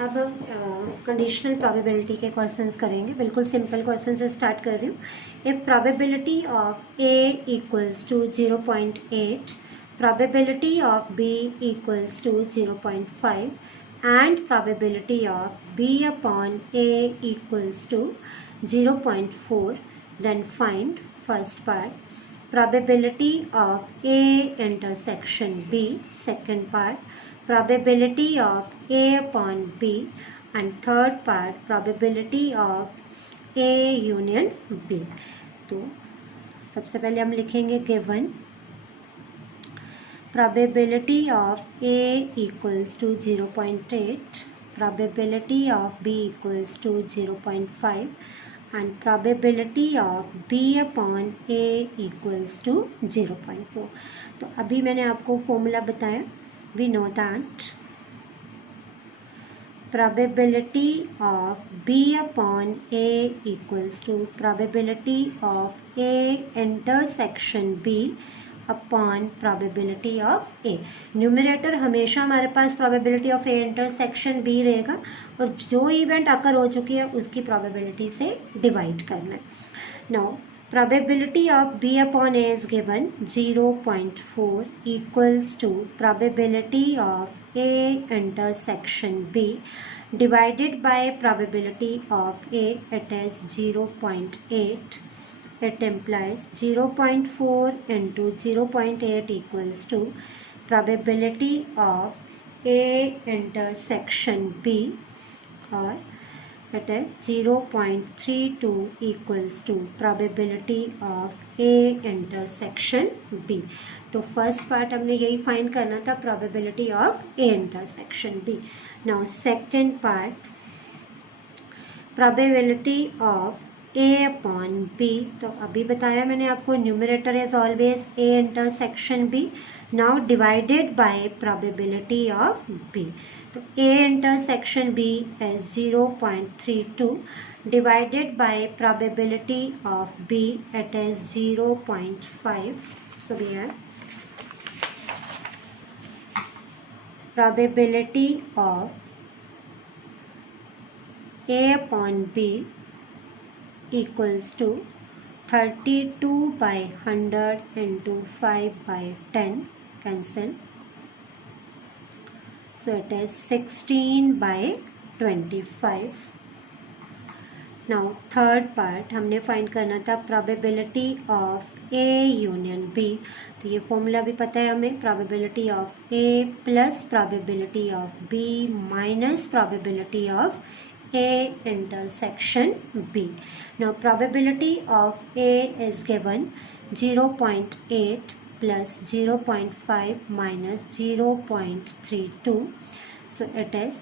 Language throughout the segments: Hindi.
अब हम कंडीशनल प्रोबेबिलिटी के क्वेश्चंस करेंगे। बिल्कुल सिंपल क्वेश्चन से स्टार्ट कर रही हूँ। If probability of A equals to 0.8, probability of B equals to 0.5 and probability of b upon a equals to 0.4, then find first part probability of a intersection b, second part probability of a upon b, and third part probability of a union b। तो सबसे पहले हम लिखेंगे given probability of a equals to 0.8, probability of b equals to 0.5 and probability of b upon a equals to 0.4। तो अभी मैंने आपको फॉर्मूला बताया। we know that probability of b upon a equals to probability of a intersection b upon probability of A. Numerator हमेशा हमारे पास probability of A intersection B रहेगा और जो इवेंट अकर हो चुकी है उसकी प्रोबेबिलिटी से डिवाइड करना है। Now probability of B upon A is given 0.4 equals to probability of A intersection B divided by probability of A, it is 0.8। It implies 0.4 into 0.8 equals to probability of A intersection B, or it is 0.32 equals to probability of A intersection B। तो फर्स्ट पार्ट हमने यही फाइंड करना था, probability of A intersection B। Now second part probability of a upon B. तो अभी बताया मैंने आपको numerator is always A intersection B, now divided by probability of B. तो A intersection B is 0.32 divided by probability of B, it is 0.5। So we have probability of A upon B equals to 32 by 100 into 5 by 10 cancel, so it is 16 by 25। now third part हमने फाइंड करना था probability of A union B। तो ये फॉर्मूला भी पता है हमें, probability of A plus probability of B minus probability of A intersection B। now probability of A is given 0.8 plus 0.5 minus 0.32, so it is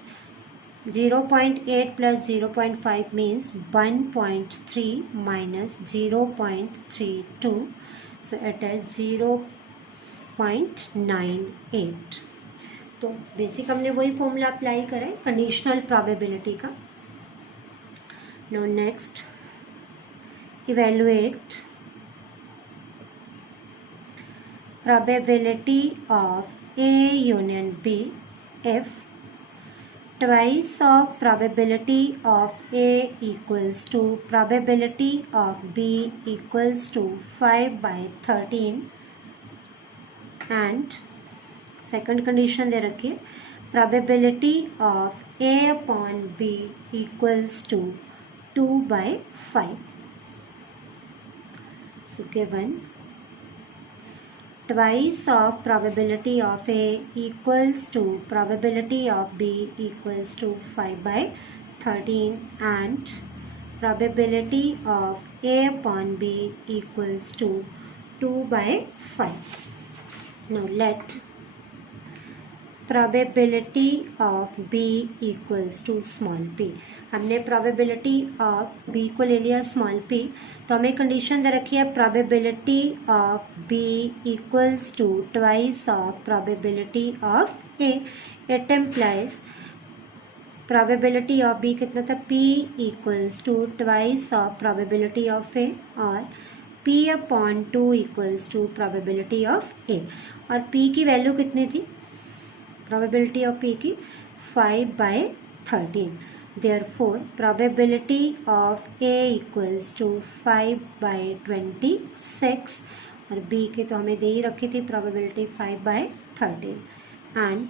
0.8 plus 0.5 means 1.3 minus 0.32, so it is 0.98। तो बेसिक हमने वही फॉर्मूला अप्लाई करा है कंडीशनल प्रोबेबिलिटी का। Now next evaluate probability of A union B if twice of probability of A equals to probability of B equals to 5 by 13 and second condition दे रखी है probability of A upon B equals to 2 by 5। so given twice of probability of A equals to probability of B equals to 5 by 13 and probability of A upon B equals to 2 by 5। now let probability of B equals to small p। हमने probability of B को ले लिया small p, तो हमें कंडीशन दे रखी है probability of B equals to twice of probability of A। it implies probability of B कितना था, P equals to twice of probability of A, और P upon 2 equals to probability of A। और P की वैल्यू कितनी थी, प्रोबेबिलिटी ऑफ पी की 5 by 13. Therefore, probability of A equals to 5/26 और B की तो हमें दे ही रखी थी probability 5/13 and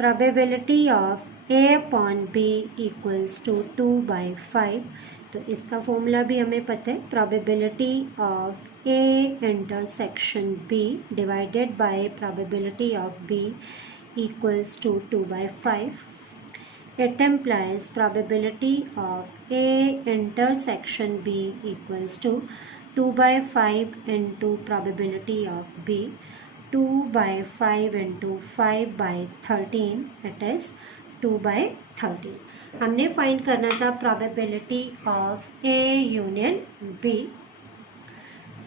probability of A upon B equals to 2/5. तो इसका फॉर्मूला भी हमें पता है, probability of A intersection B divided by probability of B equals to 2/5. It implies probability of A intersection B equals to 2/5 into probability of B. 2/5 into 5/13, it is 2/13. हमने फाइंड करना था probability of A union B.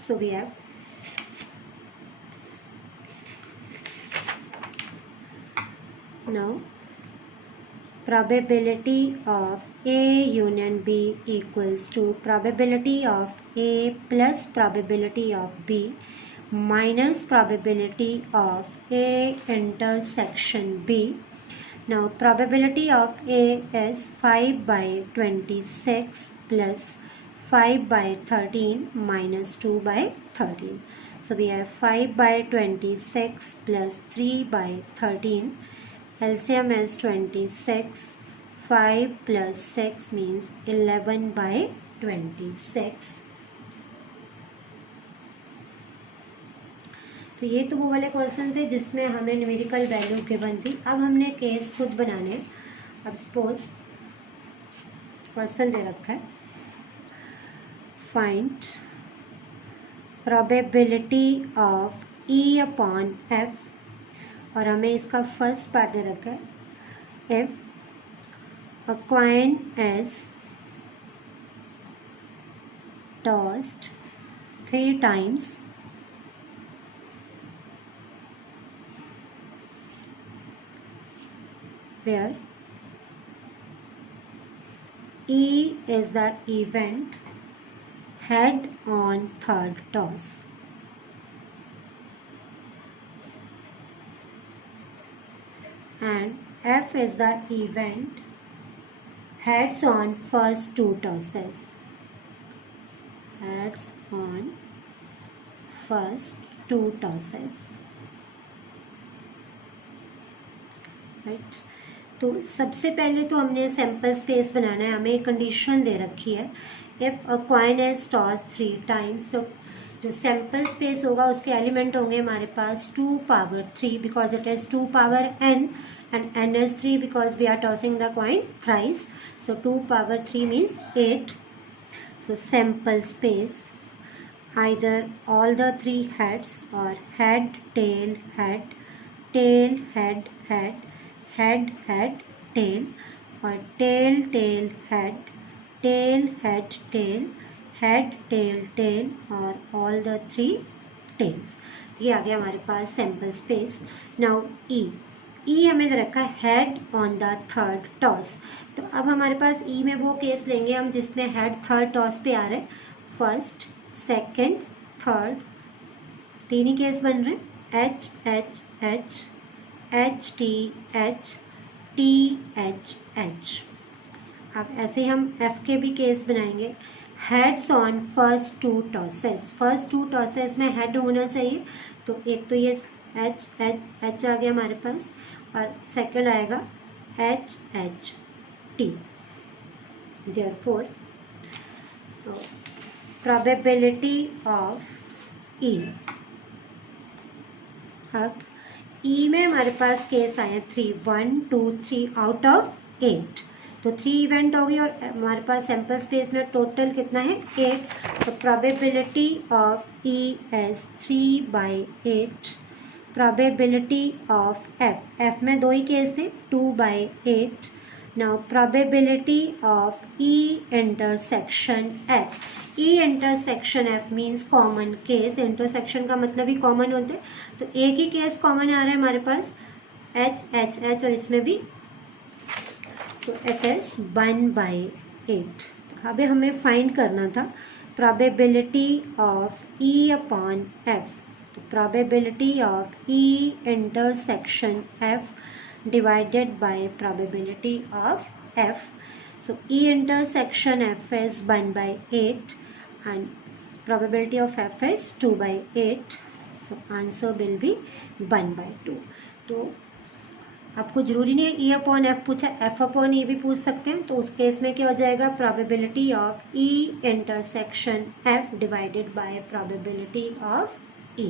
So we have now probability of A union B equals to probability of A plus probability of B minus probability of A intersection B. Now probability of A is 5/26 plus 5/13 minus 2/13. So we have 5/26 plus 3/13. LCM is 26. 5 plus 6 means 11/26. तो ये तो वो वाले क्वेश्चन थे जिसमें हमें न्यूमेरिकल वैल्यू गिवन थी. अब हमने केस खुद बनाने. अब सपोज क्वेश्चन दे रखा है, find probability of E upon F, और हमें इसका फर्स्ट पार्ट दे रखा है, if a coin is tossed 3 times where E is the event head on third toss and F is the event heads on first 2 tosses. Heads on first 2 tosses. Right? तो सबसे पहले तो हमने सैम्पल स्पेस बनाना है. हमें एक कंडीशन दे रखी है, if a coin is toss 3 times. तो जो सैम्पल स्पेस होगा उसके एलिमेंट होंगे हमारे पास 2^3 because it is 2^n and n is 3 because we are tossing the coin thrice. So 2^3 means 8. So sample space, either all the 3 heads or head, tail, head, tail, head, head, head, head, tail, or tail, tail, head, tail, head, tail, head, tail, tail, or all the 3 tails. ये आ गया हमारे पास सैम्पल स्पेस. नाउ ई हमें दे रखा है head on the third toss. तो अब हमारे पास ई में वो केस लेंगे हम जिसमें हेड थर्ड टॉस पे आ रहे हैं. फर्स्ट, सेकंड, थर्ड, 3 ही केस बन रहे हैं. H H H, H T H, T H H. अब ऐसे हम एफ के भी केस बनाएंगे. Heads on first 2 tosses. First 2 tosses में हेड होना चाहिए. तो एक तो ये एच एच एच आ गया हमारे पास, और सेकंड आएगा H H T. Therefore probability of E. अब ई में हमारे पास केस आए 3, 1 2 3 आउट ऑफ 8. तो 3 इवेंट होगी और हमारे पास सैम्पल स्पेस में टोटल कितना है 8. तो probability of E is 3/8. Probability of F, F में 2 ही केस थे, 2/8. Now probability of E intersection F. E intersection F means common case. Intersection का मतलब ही कॉमन होते हैं. तो एक ही केस कॉमन आ रहा है हमारे पास, एच एच एच, और इसमें भी. So it is 1/8. तो अभी हमें फाइंड करना था probability of E upon F. तो probability of E intersection F divided by probability of f. So E intersection f is 1 by 8 and probability of f is 2 by 8. So answer will be 1 by 2. तो आपको जरूरी नहीं है ई अपॉन एफ पूछा, एफ अपॉन ई भी पूछ सकते हैं, तो उस केस में क्या हो जाएगा, probability of E intersection F divided by probability of E.